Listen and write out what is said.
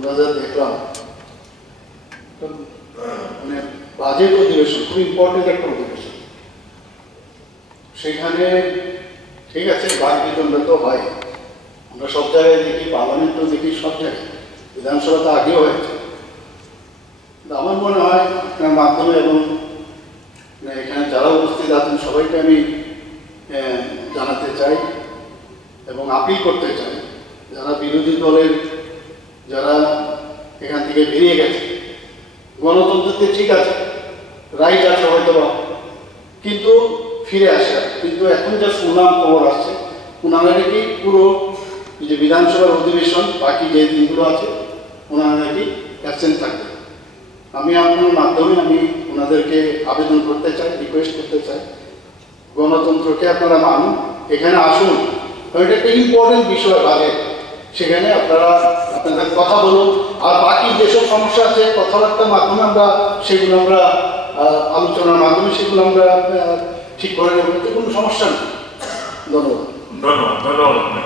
দেখলাম মানে বাজেট অধিবেশন খুব ইম্পর্টেন্ট একটা অধিবেশন। সেখানে ঠিক আছে বাদ বিতণ্ডা তো হয়, আমরা সব জায়গায় দেখি, পার্লামেন্টও দেখি, সব জায়গায়, বিধানসভা তো আগেও হয়েছে। আমার মনে হয় আপনার মাধ্যমে এবং এখানে যারা উপস্থিত আছেন সবাইকে আমি জানাতে চাই এবং আপিল করতে চাই, যারা বিরোধী দলের যারা এখান থেকে বেরিয়ে গেছে, গণতন্ত্রতে ঠিক আছে, রাইট আছে হয়তো বা, কিন্তু ফিরে আসে। কিন্তু এখন যা সুনাম খবর আসছে, ওনারা নাকি পুরো যে বিধানসভার অধিবেশন বাকি যে দিনগুলো আছে ওনারা নাকি অ্যাবসেন্ট থাকবে। আমি আপনার মাধ্যমে আমি ওনাদেরকে আবেদন করতে চাই, রিকোয়েস্ট করতে চাই, গণতন্ত্রকে আপনারা মানুন, এখানে আসুন, এটা একটা ইম্পর্টেন্ট বিষয় বাজেট। সেখানে আপনারা আপনাদের কথা বলুন, আর বাকি যেসব সমস্যা আছে কথাবার্তার মাধ্যমে আমরা সেগুলো আমরা আলোচনার মাধ্যমে সেগুলো আমরা ঠিক করে নেব, কোনো সমস্যা নেই। ধন্যবাদ। ধন্যবাদ।